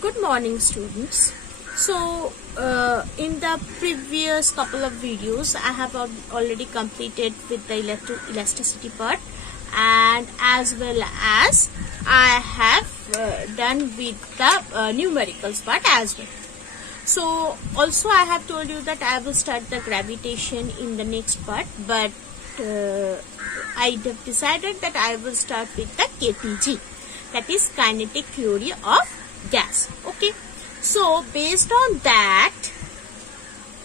Good morning, students. So in the previous couple of videos I have already completed with the elasticity part, and as well as I have done with the numericals part as well. So also I have told you that I will start the gravitation in the next part, but I have decided that I will start with the KTG, that is kinetic theory of gas. Okay, so based on that,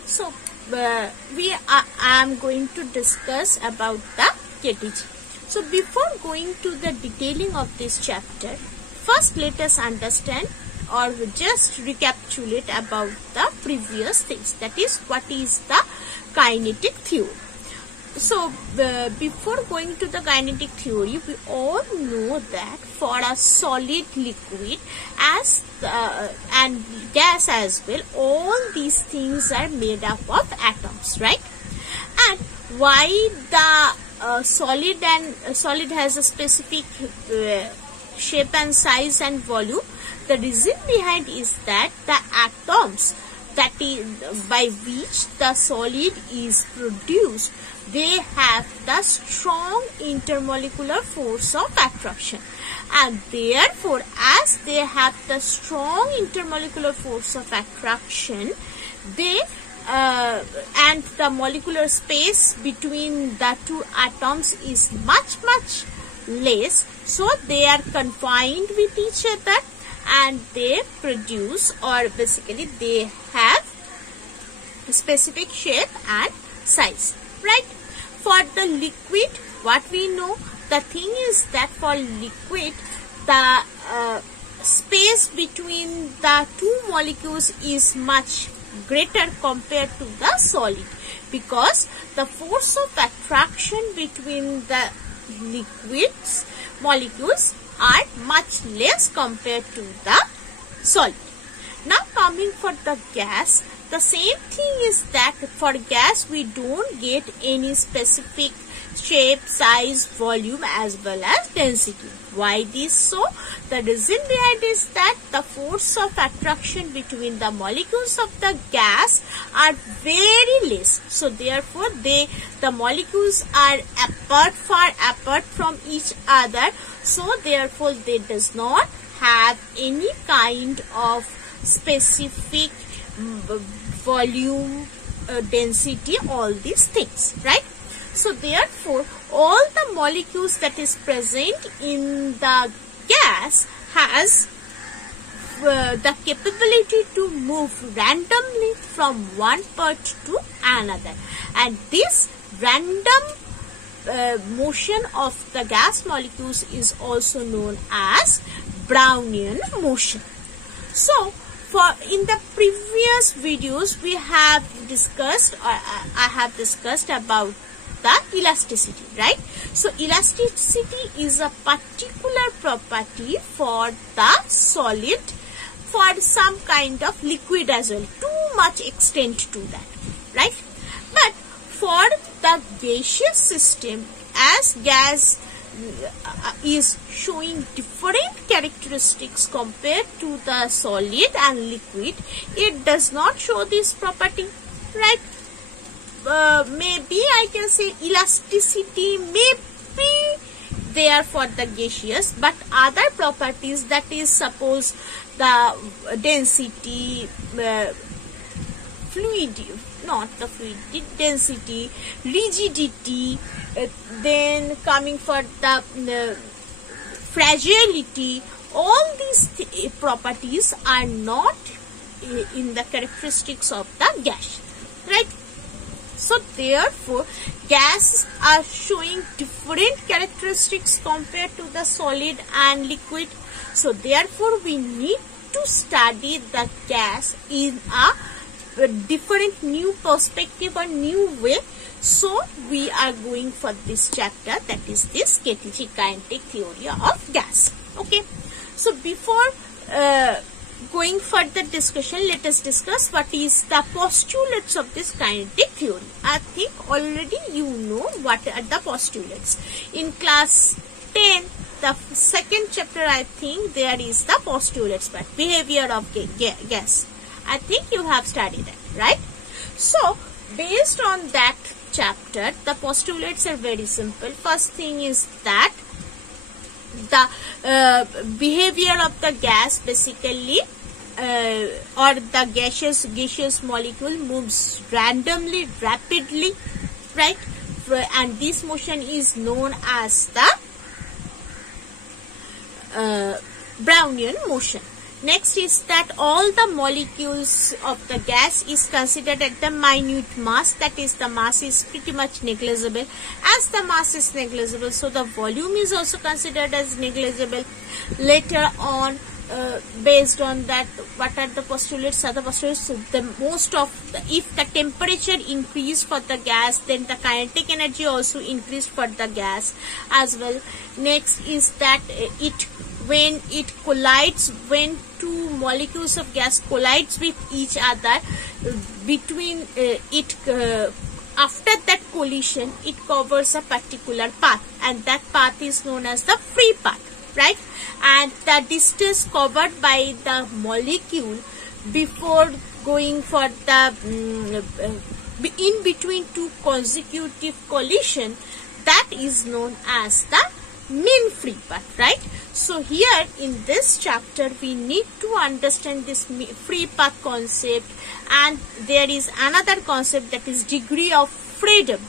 so I am going to discuss about the KTG. So before going to the detailing of this chapter, first let us understand or just recapitulate about the previous things, that is what is the kinetic theory. So before going to the kinetic theory, we all know that for a solid, liquid and gas as well, all these things are made up of atoms, right? And why the solid has a specific shape and size and volume? The reason behind is that the atoms that is by which the solid is produced, they have the strong intermolecular force of attraction, and therefore as they have the strong intermolecular force of attraction, they and the molecular space between the two atoms is much less, so they are confined with each other and they produce, or basically they have specific shape and size, right? For the liquid, what we know, the thing is that for liquid, the space between the two molecules is much greater compared to the solid, because the force of attraction between the liquids molecules are much less compared to the solid. Now coming for the gas, the same thing is that for gas we don't get any specific shape, size, volume as well as density. Why this so? The reason behind is that the force of attraction between the molecules of the gas are very less. So therefore the molecules are far apart from each other. So therefore they does not have any kind of specific volume, density, all these things, right? So therefore all the molecules that is present in the gas has the capability to move randomly from one part to another, and this random motion of the gas molecules is also known as Brownian motion. So in the previous videos we have discussed, or I have discussed about the elasticity, right? So elasticity is a particular property for the solid, for some kind of liquid as well, too much extent to that, right? But for the gaseous system, as gas is showing different characteristics compared to the solid and liquid, it does not show this property, right? Maybe I can say elasticity may be there for the gaseous, but other properties, that is suppose the density, density, rigidity, then coming for the fragility, all these properties are not in the characteristics of the gas, right? So therefore gases are showing different characteristics compared to the solid and liquid. So therefore we need to study the gas in a different new perspective or new way. So we are going for this chapter, that is this KTG, kinetic theory of gas. Okay, so before going further discussion, let us discuss what is the postulates of this kinetic theory. I think already you know what are the postulates. In class 10, the second chapter, I think there is the postulates part, behavior of gas. I think you have studied it, right? So based on that chapter, the postulates are very simple. First thing is that the behavior of the gas basically or the gaseous molecule moves randomly, rapidly, right? And this motion is known as the Brownian motion. Next is that all the molecules of the gas is considered at the minute mass, that is the mass is pretty much negligible. As the mass is negligible, so the volume is also considered as negligible. Later on, based on that, what are the postulates? Are the postulates if the temperature increase for the gas, then the kinetic energy also increased for the gas as well. Next is that when it collides, when two molecules of gas collides with each other, after that collision, it covers a particular path, and that path is known as the free path, right? And the distance covered by the molecule before going for the in between two consecutive collision, that is known as the mean free path, right? So here in this chapter we need to understand this free path concept, and there is another concept, that is degree of freedom,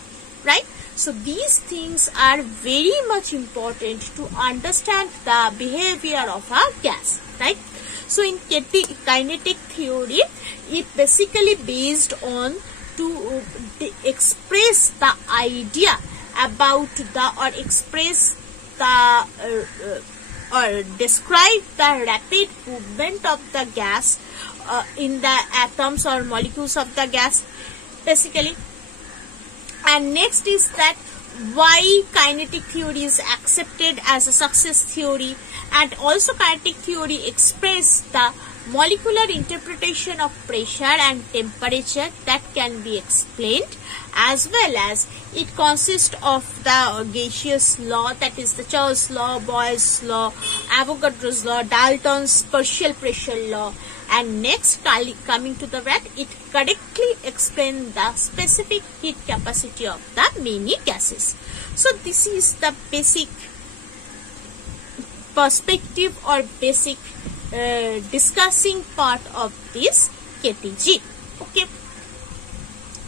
right? So these things are very much important to understand the behavior of a gas, right? So in kinetic theory, it basically based on to express the idea about the or express the or describe the rapid movement of the gas in the atoms or molecules of the gas basically. And next is that why kinetic theory is accepted as a success theory, and also kinetic theory express the molecular interpretation of pressure and temperature that can be explained, as well as it consists of the gaseous law, that is the Charles law, Boyle's law, Avogadro's law, Dalton's partial pressure law. And next, coming to the red, it correctly explains the specific heat capacity of the many gases. So this is the basic perspective or basic discussing part of this KTG. Okay.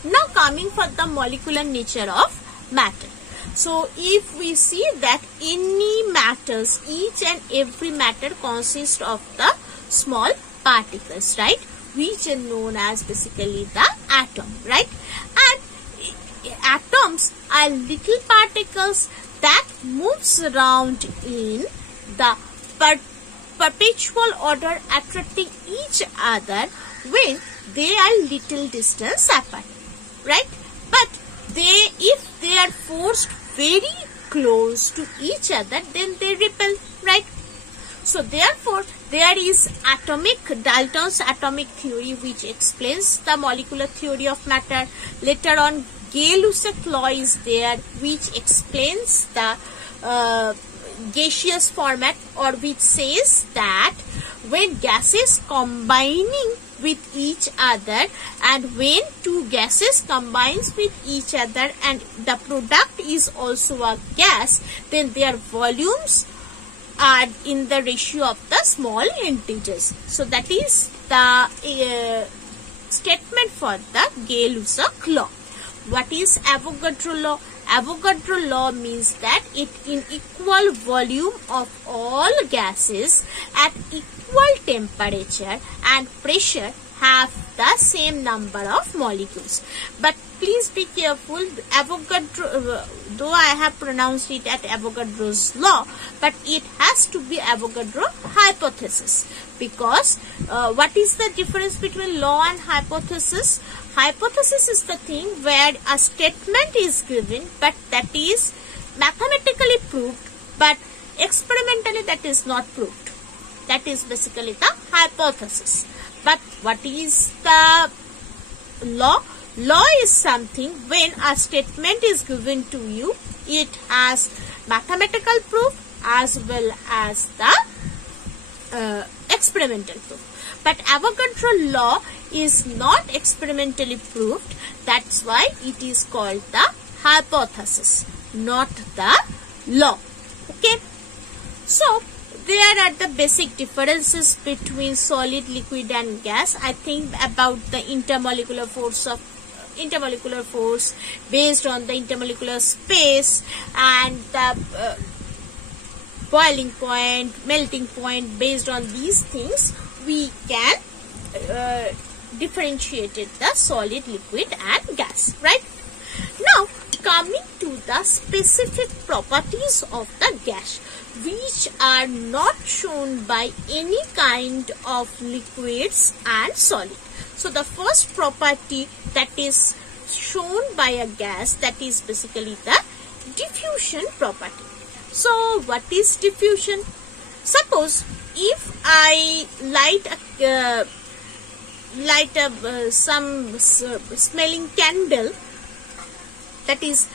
Now coming for the molecular nature of matter. So if we see that any matters, each and every matter consists of the small particles, right, which are known as basically the atom, right? And atoms are little particles that moves around in the perpetual order, attracting each other when they are little distance apart, right? But if they are forced very close to each other, then they repel, right? So therefore, there is Dalton's atomic theory, which explains the molecular theory of matter. Later on, Gay-Lussac law is there, which explains the gaseous format, or which says that when gases combining with each other, and when two gases combines with each other and the product is also a gas, then their volumes are in the ratio of the small integers. So that is the statement for the Gay-Lussac law. What is Avogadro law? Avogadro law means that in equal volume of all gases at equal temperature and pressure have the same number of molecules. But please be careful, Avogadro, though I have pronounced it at Avogadro's law, but it has to be Avogadro hypothesis, because what is the difference between law and hypothesis? Hypothesis is the thing where a statement is given, but that is mathematically proved, but experimentally that is not proved. That is basically the hypothesis. But what is the law? Law is something when a statement is given to you, it has mathematical proof, as well as the experimental proof. But Avogadro law is not experimentally proved. That's why it is called the hypothesis, not the law. Okay. So there are the basic differences between solid, liquid and gas. I think about the intermolecular force based on the intermolecular space and the boiling point, melting point. Based on these things, we can differentiate the solid, liquid and gas, right? Now coming to the specific properties of the gas, which are not shown by any kind of liquids and solid. So the first property that is shown by a gas, that is basically the diffusion property. So what is diffusion? Suppose if I light some smelling candle, that is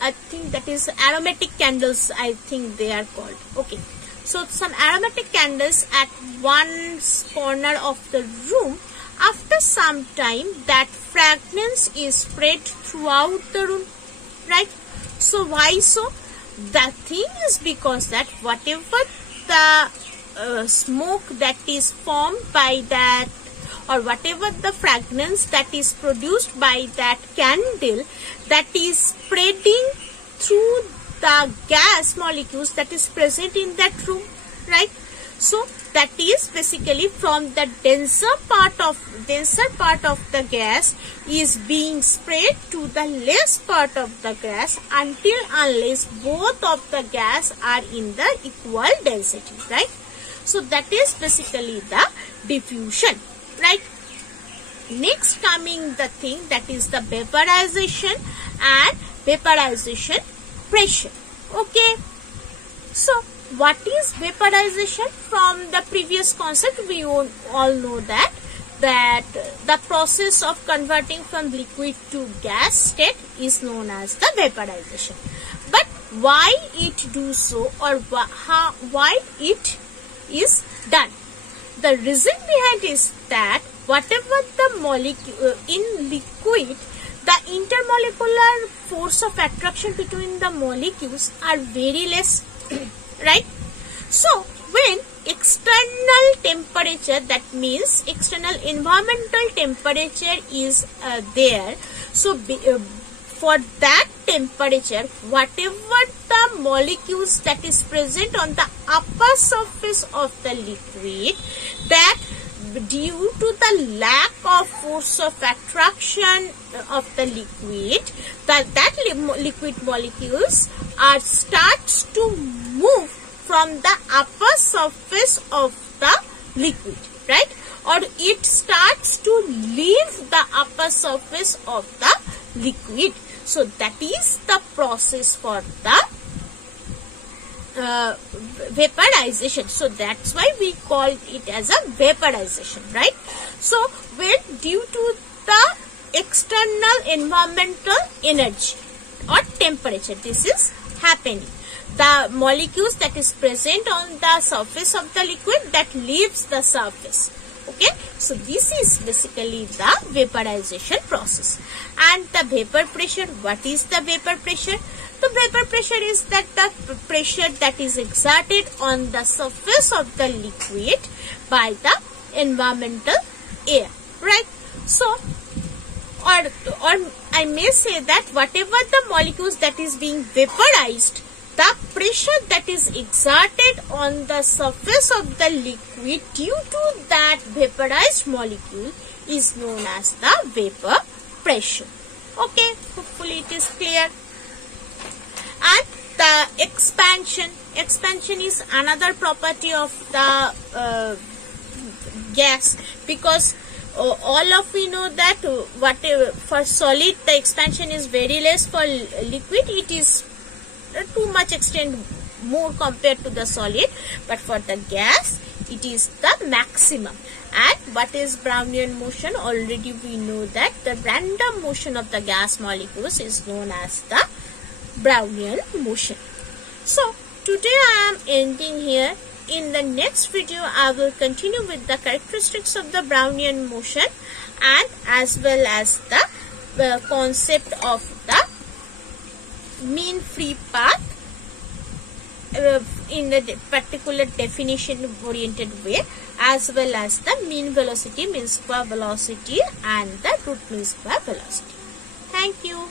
I think that is aromatic candles, I think they are called. Okay, so some aromatic candles at one corner of the room. After some time, that fragrance is spread throughout the room, right? So why so? The thing is because that whatever the smoke that is formed by that, or whatever the fragrance that is produced by that candle, that is spreading through the gas molecules that is present in that room, right? So that is basically from the denser part of the gas is being spread to the less part of the gas until unless both of the gas are in the equal density, right? So that is basically the diffusion, right? Next coming the thing that is the vaporization and vaporization pressure. Okay, so what is vaporization? From the previous concept, we all know that the process of converting from liquid to gas state is known as the vaporization. But why it do so, or why it is done? The reason behind is that whatever the molecule in liquid, the intermolecular force of attraction between the molecules are very less, right? So when external temperature, that means external environmental temperature is there, so for that temperature, whatever the molecules that is present on the upper surface of the liquid, that due to the lack of force of attraction of the liquid, that liquid molecules starts to move from the upper surface of the liquid, right? Or it starts to leave the upper surface of the liquid. So that is the process for the vaporization. So that's why we call it as a vaporization, right? So when due to the external environmental energy or temperature, this is happening, the molecules that is present on the surface of the liquid that leaves the surface. Okay, so this is basically the vaporization process. And the vapor pressure, what is the vapor pressure? The vapor pressure is that the pressure that is exerted on the surface of the liquid by the environmental air, right? So, or I may say that whatever the molecules that is being vaporized, the pressure that is exerted on the surface of the liquid due to that vaporized molecule is known as the vapor pressure. Okay, hopefully it is clear. And the expansion is another property of the gas, because all of we know that whatever for solid the expansion is very less, for liquid it is too much extent more compared to the solid, but for the gas it is the maximum. And what is Brownian motion? Already we know that the random motion of the gas molecules is known as the Brownian motion. So today I am ending here. In the next video, I will continue with the characteristics of the Brownian motion and as well as the concept of the mean free path in a particular definition oriented way, as well as the mean velocity, mean square velocity and the root mean square velocity. Thank you.